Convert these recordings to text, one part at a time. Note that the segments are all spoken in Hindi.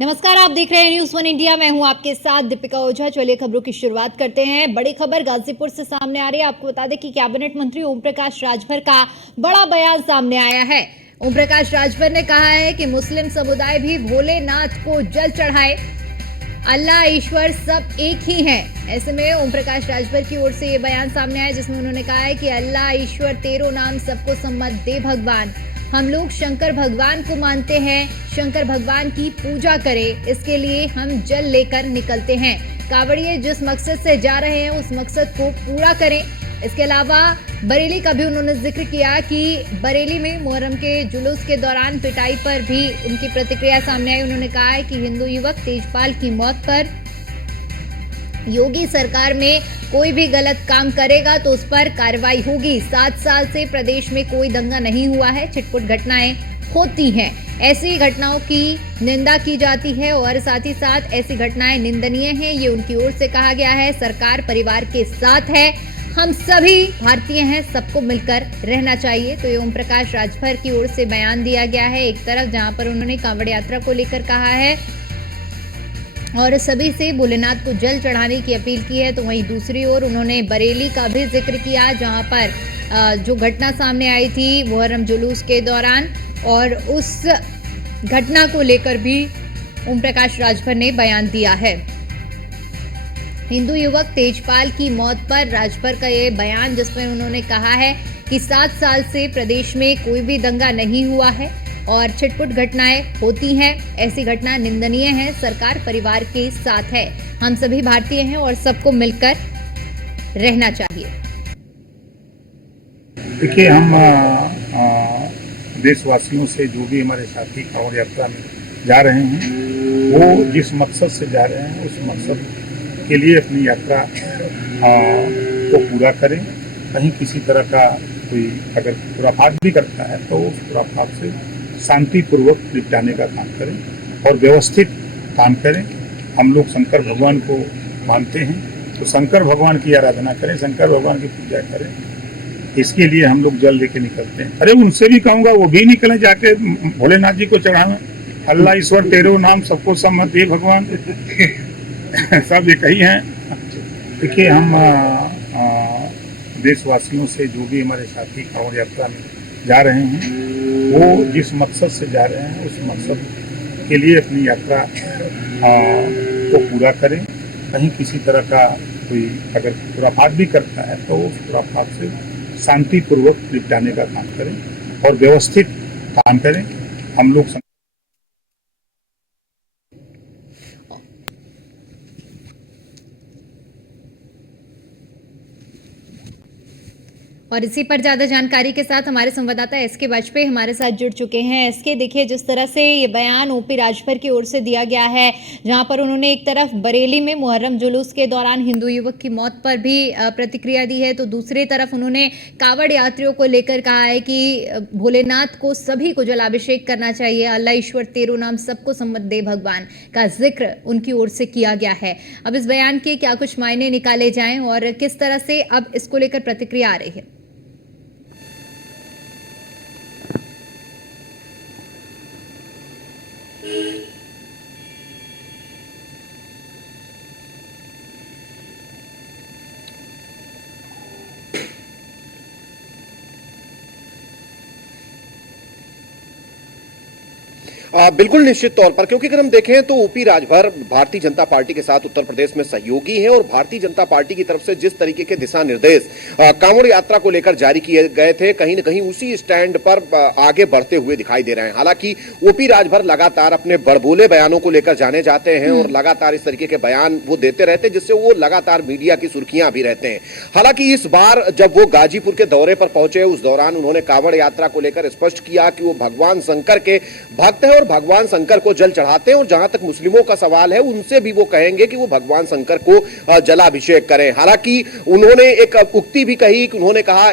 नमस्कार, आप देख रहे हैं न्यूज़ वन इंडिया। मैं हूं आपके साथ दीपिका ओझा। चलिए खबरों की शुरुआत करते हैं। बड़ी खबर गाजीपुर से सामने आ रही है। आपको बता दें कि कैबिनेट मंत्री ओम प्रकाश राजभर का बड़ा बयान सामने आया है। ओम प्रकाश राजभर ने कहा है कि मुस्लिम समुदाय भी भोलेनाथ को जल चढ़ाए। अल्लाह ईश्वर सब एक ही हैं। ऐसे में ओम प्रकाश राजभर की ओर से ये बयान सामने आया, जिसमें उन्होंने कहा है कि अल्लाह ईश्वर तेरो नाम सबको सम्मत दे भगवान। हम लोग शंकर भगवान को मानते हैं, शंकर भगवान की पूजा करें, इसके लिए हम जल लेकर निकलते हैं। कांवड़िए जिस मकसद से जा रहे हैं उस मकसद को पूरा करें। इसके अलावा बरेली का भी उन्होंने जिक्र किया कि बरेली में मुहर्रम के जुलूस के दौरान पिटाई पर भी उनकी प्रतिक्रिया सामने आई। उन्होंने कहा है कि हिंदू युवक तेजपाल की मौत पर योगी सरकार में कोई भी गलत काम करेगा तो उस पर कार्रवाई होगी। 7 साल से प्रदेश में कोई दंगा नहीं हुआ है, छिटपुट घटनाएं होती हैं। ऐसी घटनाओं की निंदा की जाती है और साथ ही साथ ऐसी घटनाएं निंदनीय हैं, ये उनकी ओर से कहा गया है। सरकार परिवार के साथ है, हम सभी भारतीय हैं, सबको मिलकर रहना चाहिए। तो ये ओम प्रकाश राजभर की ओर से बयान दिया गया है। एक तरफ जहां पर उन्होंने कांवड़ यात्रा को लेकर कहा है और सभी से भोलेनाथ को जल चढ़ाने की अपील की है, तो वहीं दूसरी ओर उन्होंने बरेली का भी जिक्र किया, जहां पर जो घटना सामने आई थी मुहर्रम जुलूस के दौरान, और उस घटना को लेकर भी ओम प्रकाश राजभर ने बयान दिया है। हिंदू युवक तेजपाल की मौत पर राजभर का ये बयान, जिसमें उन्होंने कहा है कि 7 साल से प्रदेश में कोई भी दंगा नहीं हुआ है और छिटपुट घटनाएं होती हैं। ऐसी घटना निंदनीय है। सरकार परिवार के साथ है, हम सभी भारतीय हैं और सबको मिलकर रहना चाहिए। देखिए, हम देशवासियों से जो भी हमारे साथी कांवड़ यात्रा में जा रहे हैं, वो जिस मकसद से जा रहे हैं उस मकसद के लिए अपनी यात्रा को पूरा करें। कहीं किसी तरह का कोई अगर खुराफात भी करता है तो उस खुराफात से शांतिपूर्वक निपटाने का काम करें और व्यवस्थित काम करें। हम लोग शंकर भगवान को मानते हैं, तो शंकर भगवान की आराधना करें, शंकर भगवान की पूजा करें। इसके लिए हम लोग जल लेके निकलते हैं। अरे उनसे भी कहूँगा वो भी निकलें, जाके भोलेनाथ जी को चढ़ावें। अल्लाह ईश्वर तेरो नाम सबको सम्मत दे भगवान। सब एक ही हैं। देखिए, हम देशवासियों से जो भी हमारे साथी कांवड़ यात्रा में जा रहे हैं, वो जिस मकसद से जा रहे हैं उस मकसद के लिए अपनी यात्रा को पूरा करें। कहीं किसी तरह का कोई अगर खुराफात भी करता है तो उस खुराफात से शांतिपूर्वक निपटाने का काम करें और व्यवस्थित काम करें। हम लोग और इसी पर ज्यादा जानकारी के साथ हमारे संवाददाता एसके वाजपेयी हमारे साथ जुड़ चुके हैं। एसके, देखिए जिस तरह से ये बयान ओपी राजभर की ओर से दिया गया है, जहां पर उन्होंने एक तरफ बरेली में मुहर्रम जुलूस के दौरान हिंदू युवक की मौत पर भी प्रतिक्रिया दी है, तो दूसरी तरफ उन्होंने कांवड़ यात्रियों को लेकर कहा है कि भोलेनाथ को सभी को जलाभिषेक करना चाहिए। अल्लाह ईश्वर तेरो नाम सबको सम्मत दे भगवान का जिक्र उनकी ओर से किया गया है। अब इस बयान के क्या कुछ मायने निकाले जाएं और किस तरह से अब इसको लेकर प्रतिक्रिया आ रही है? बिल्कुल निश्चित तौर पर, क्योंकि अगर हम देखें तो ओपी राजभर भारतीय जनता पार्टी के साथ उत्तर प्रदेश में सहयोगी हैं और भारतीय जनता पार्टी की तरफ से जिस तरीके के दिशा निर्देश कांवड़ यात्रा को लेकर जारी किए गए थे, कहीं न कहीं उसी स्टैंड पर आगे बढ़ते हुए दिखाई दे रहे हैं। हालांकि ओपी राजभर लगातार अपने बड़बोले बयानों को लेकर जाने जाते हैं और लगातार इस तरीके के बयान वो देते रहते हैं, जिससे वो लगातार मीडिया की सुर्खियां भी रहते हैं। हालांकि इस बार जब वो गाजीपुर के दौरे पर पहुंचे, उस दौरान उन्होंने कांवड़ यात्रा को लेकर स्पष्ट किया कि वो भगवान शंकर के भक्त है और भगवान शंकर को जल चढ़ाते हैं, और जहां तक मुस्लिमों का सवाल है उनसे भी वो कहेंगे कि वो भगवान शंकर को जलाभिषेक करें। हालांकि उन्होंने एक उक्ति भी कही कि उन्होंने कहा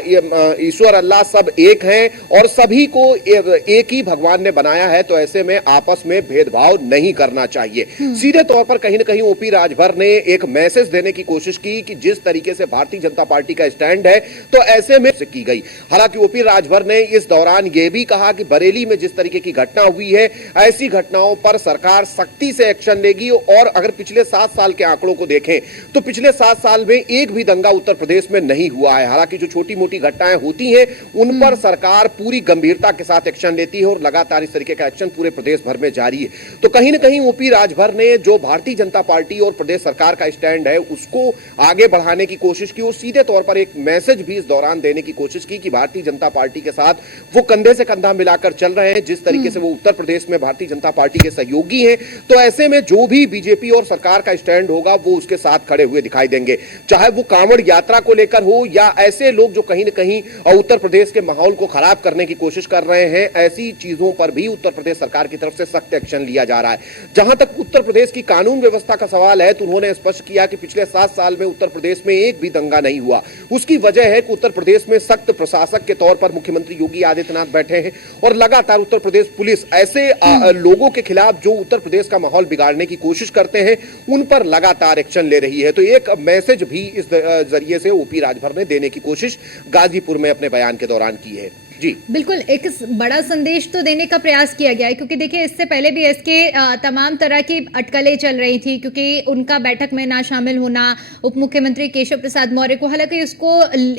ईश्वर अल्लाह सब एक हैं और सभी को एक ही भगवान ने बनाया है, तो ऐसे में आपस में भेदभाव नहीं करना चाहिए। सीधे तौर पर कहीं ना कहीं ओपी राजभर ने एक मैसेज देने की कोशिश की कि जिस तरीके से भारतीय जनता पार्टी का स्टैंड है तो ऐसे में की गई। हालांकि ओपी राजभर ने इस दौरान यह भी कहा कि बरेली में जिस तरीके की घटना हुई है ऐसी घटनाओं पर सरकार सख्ती से एक्शन लेगी। और अगर पिछले 7 साल के आंकड़ों को देखें तो पिछले 7 साल में एक भी दंगा उत्तर प्रदेश में नहीं हुआ है। हालांकि जो छोटी मोटी घटनाएं होती हैं उन पर सरकार पूरी गंभीरता के साथ एक्शन लेती है और लगातार इस तरीके का एक्शन पूरे प्रदेश भर में जारी है। तो कहीं ना कहीं ओपी राजभर ने जो भारतीय जनता पार्टी और प्रदेश सरकार का स्टैंड है उसको आगे बढ़ाने की कोशिश की और सीधे तौर पर एक मैसेज भी इस दौरान देने की कोशिश की कि भारतीय जनता पार्टी के साथ वो कंधे से कंधा मिलाकर चल रहे हैं। जिस तरीके से वो उत्तर प्रदेश में भारतीय जनता पार्टी के सहयोगी हैं, तो ऐसे में जो भी बीजेपी और सरकार का स्टैंड होगा वो उसके साथ खड़े हुए दिखाई देंगे। चाहे वो कांवड़ यात्रा को लेकर हो या ऐसे लोग जो कहीं ना कहीं उत्तर प्रदेश के माहौल को खराब करने की कोशिश कर रहे हैं, ऐसी चीजों पर भी उत्तर प्रदेश सरकार की तरफ से सख्त एक्शन लिया जा रहा है। जहां तक उत्तर प्रदेश की कानून व्यवस्था का सवाल है तो उन्होंने स्पष्ट किया कि पिछले 7 साल में उत्तर प्रदेश में एक भी दंगा नहीं हुआ। उसकी वजह है कि उत्तर प्रदेश में सख्त प्रशासक के तौर पर मुख्यमंत्री योगी आदित्यनाथ बैठे हैं और लगातार उत्तर प्रदेश पुलिस ऐसे लोगों के खिलाफ जो उत्तर प्रदेश का माहौल बिगाड़ने की कोशिश करते हैं उन पर लगातार एक्शन ले रही है। तो एक मैसेज भी इस जरिए से ओपी राजभर ने देने की कोशिश गाजीपुर में अपने बयान के दौरान की है। जी बिल्कुल, एक बड़ा संदेश तो देने का प्रयास किया गया है क्योंकि देखिए इससे पहले भी इसके तमाम तरह की अटकलें चल रही थी क्योंकि उनका बैठक में ना शामिल होना, उप मुख्यमंत्री केशव प्रसाद मौर्य को, हालांकि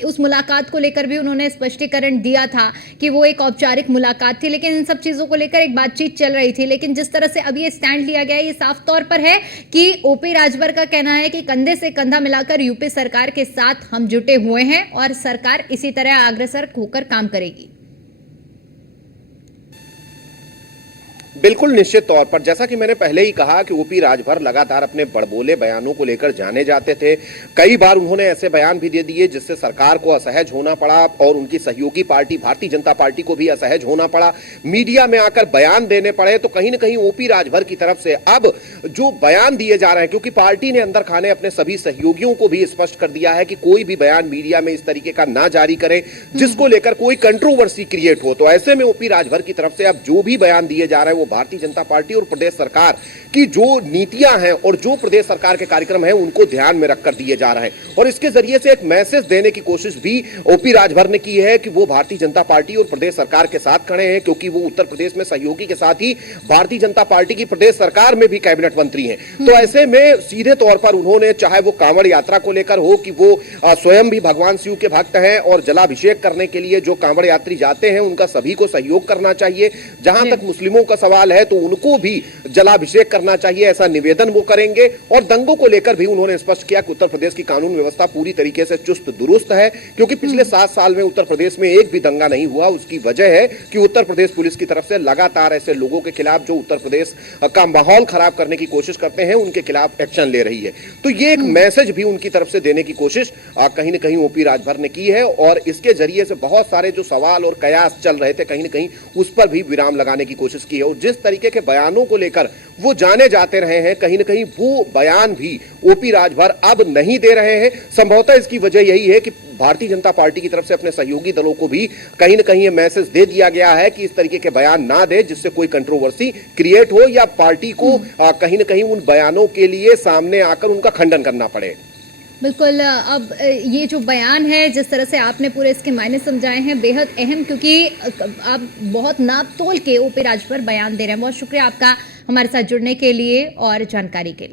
उस मुलाकात को लेकर भी उन्होंने स्पष्टीकरण दिया था कि वो एक औपचारिक मुलाकात थी, लेकिन इन सब चीजों को लेकर एक बातचीत चल रही थी। लेकिन जिस तरह से अब ये स्टैंड लिया गया है ये साफ तौर पर है कि ओपी राजभर का कहना है कि कंधे से कंधा मिलाकर यूपी सरकार के साथ हम जुटे हुए हैं और सरकार इसी तरह अग्रसर होकर काम करेगी। बिल्कुल निश्चित तौर पर, जैसा कि मैंने पहले ही कहा कि ओपी राजभर लगातार अपने बड़बोले बयानों को लेकर जाने जाते थे। कई बार उन्होंने ऐसे बयान भी दे दिए जिससे सरकार को असहज होना पड़ा और उनकी सहयोगी पार्टी भारतीय जनता पार्टी को भी असहज होना पड़ा, मीडिया में आकर बयान देने पड़े। तो कहीं ना कहीं ओपी राजभर की तरफ से अब जो बयान दिए जा रहे हैं, क्योंकि पार्टी ने अंदर खाने अपने सभी सहयोगियों को भी स्पष्ट कर दिया है कि कोई भी बयान मीडिया में इस तरीके का ना जारी करें जिसको लेकर कोई कंट्रोवर्सी क्रिएट हो। तो ऐसे में ओपी राजभर की तरफ से अब जो भी बयान दिए जा रहे हैं वो भारतीय जनता पार्टी और प्रदेश सरकार की जो नीतियां हैं और जो प्रदेश सरकार के कार्यक्रम हैं उनको ध्यान में रखकर दिए जा रहे हैं। और इसके जरिए से एक मैसेज देने की कोशिश भी ओपी राजभर ने की है कि वो भारतीय जनता पार्टी और प्रदेश सरकार के साथ खड़े हैं, क्योंकि वो उत्तर प्रदेश में सहयोगी के साथ ही भारतीय जनता पार्टी की प्रदेश सरकार में भी कैबिनेट मंत्री हैं। तो ऐसे में सीधे तौर पर उन्होंने, चाहे वो कांवड़ यात्रा को लेकर हो कि वो स्वयं भी भगवान शिव के भक्त हैं और जलाभिषेक करने के लिए जो कांवड़ यात्री जाते हैं उनका सभी को सहयोग करना चाहिए। जहां तक मुस्लिमों का सवाल है तो उनको भी जलाभिषेक करना चाहिए, ऐसा निवेदन वो करेंगे। और दंगों को लेकर भी उन्होंने स्पष्ट किया कि उत्तर प्रदेश की कानून व्यवस्था पूरी तरीके से चुस्त दुरुस्त है, क्योंकि पिछले 7 साल में उत्तर प्रदेश में एक भी दंगा नहीं हुआ। उसकी वजह है कि उत्तर प्रदेश पुलिस की तरफ से लगातार ऐसे लोगों के खिलाफ जो उत्तर प्रदेश का माहौल खराब करने की कोशिश करते हैं उनके खिलाफ एक्शन ले रही है। तो ये एक मैसेज भी उनकी तरफ से देने की कोशिश कहीं ना कहीं ओपी राजभर ने की है और इसके जरिए से बहुत सारे जो सवाल और कयास चल रहे थे कहीं ना कहीं उस पर भी विराम लगाने की कोशिश की है। और जिस तरीके के बयानों को लेकर वो जाने जाते रहे हैं, कहीं ना कहीं वो बयान भी ओपी राजभर अब नहीं दे रहे हैं। संभवतः इसकी वजह यही है कि भारतीय जनता पार्टी की तरफ से अपने सहयोगी दलों को भी कहीं ना कहीं ये मैसेज दे दिया गया है कि इस तरीके के बयान ना दे जिससे कोई कंट्रोवर्सी क्रिएट हो या पार्टी को कहीं ना कहीं उन बयानों के लिए सामने आकर उनका खंडन करना पड़े। बिल्कुल, अब ये जो बयान है जिस तरह से आपने पूरे इसके मायने समझाए हैं बेहद अहम, क्योंकि आप बहुत नाप तोल के ओपी राजभर बयान दे रहे हैं। बहुत शुक्रिया आपका हमारे साथ जुड़ने के लिए और जानकारी के लिए।